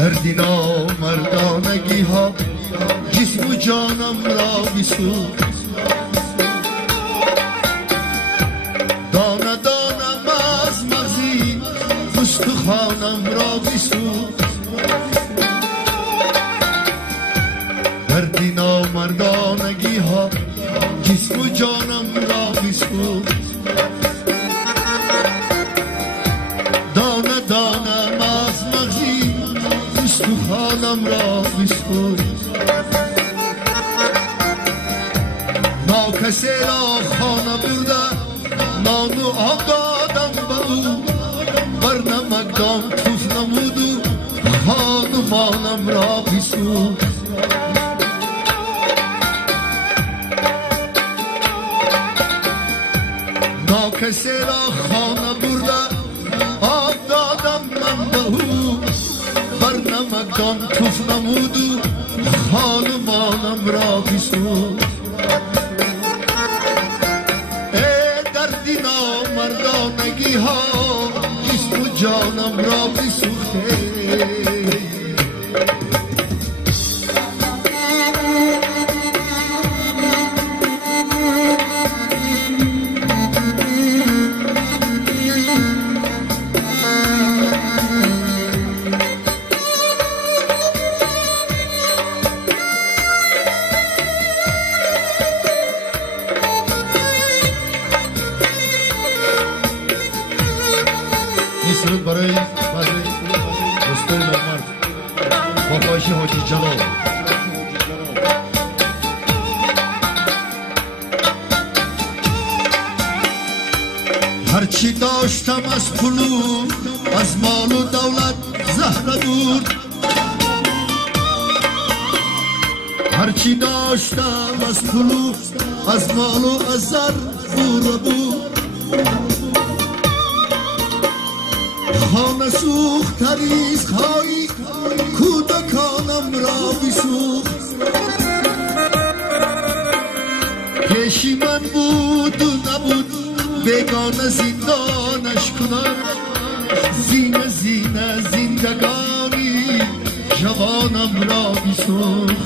دردی نامردانگی ها جسم و جانم را بسوخت، دانه دانم از مغزی استخوانم را بسوخت، دردی نامردانگی ها جسم و جانم را بسوخت، دانه دانم از مغزی استخوانم را بسوخت، ناکسی را خانه برده نان و آب دادم به او، بر نمکدان توف نمود و خانمانم را بسوخت، ناکسی را خانه برده آب دادم من به او، بر نمکدان توف نمود و خانمانم را بسوخت. دردی نامردانگی ها جسم و جانم را بسوخته، سرود برای دوستای نامرد با خواهش حاجی جلال. هرچی داشتم از پولو از مال و دولت زهره بود، هرچی داشتم از پولو از مال و از زر بوره بود، خانه سوخت تریز خواهی کودکانم را بسوخت، پیشی من بود و نبود بیگانه زندانش کنم، زینه زینه زندگانی جوانم را بسوخت،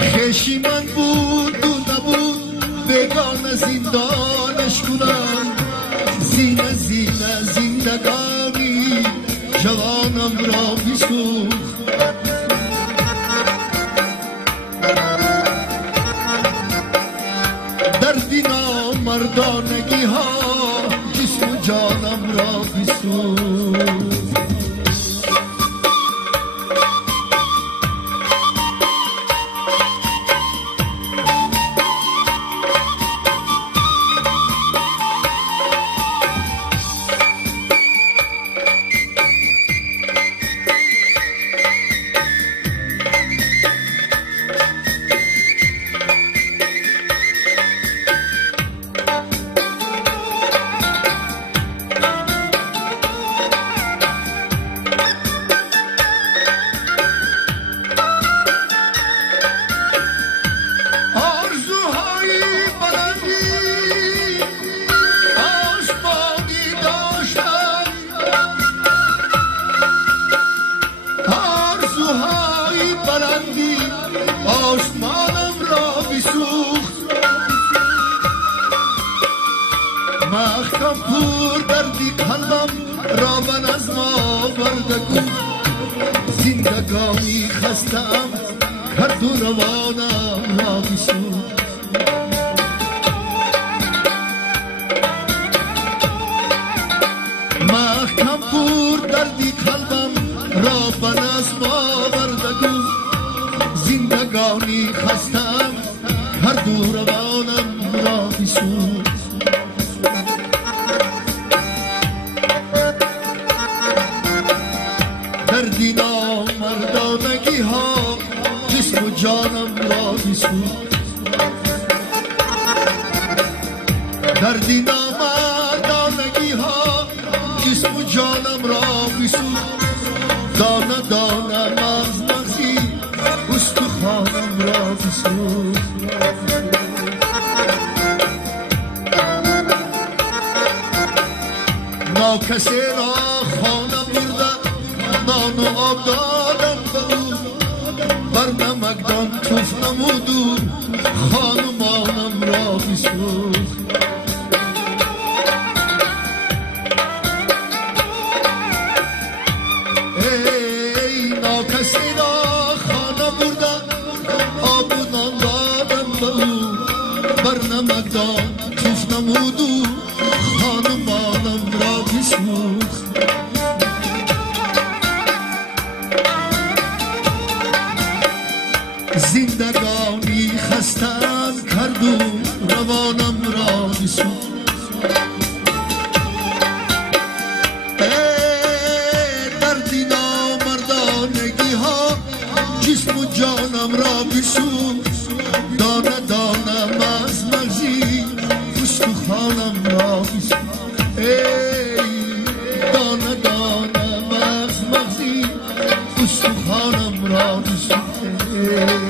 پیشی من بود و نبود بیگانه زندانش کنم، زینه زینه زندگانی جوانم را بسوخت. دردی نامردانگی ها جسم و جانم را بسوخت. آسمانم را بسوخت، محکم پور دردی قلبم را به نظم آورده بود، زندگانی خستم کرد و روانم را بسوخت، محکم پور دردی قلبم را به نظم آورده بود، زندگانی خستم هر دو روانم را بسوخت. دردی نامردانگی ها جسم و جانم را بسوخت، دردی نامردانگی ها جسم و جانم را بسوخت، دانه دانه از مغزی استخوانم را بسوخت. ناکسی را خانه برده نان و آب دادم به او بر نمکدان توف نمودو خانمانم را بسوخت ای ناکسی را خانه برده آب و نان دادم به او بر نمکدان توف نمودو خانمانم را بسوخت زندگانی خستم کرد و روانم را بسوخت دردی نامردانگی ها جسم و جانم را بسوخت دانه دانم از مغزی استخوانم را بسوخت دانه دانم از مغزی استخوانم را بسوخت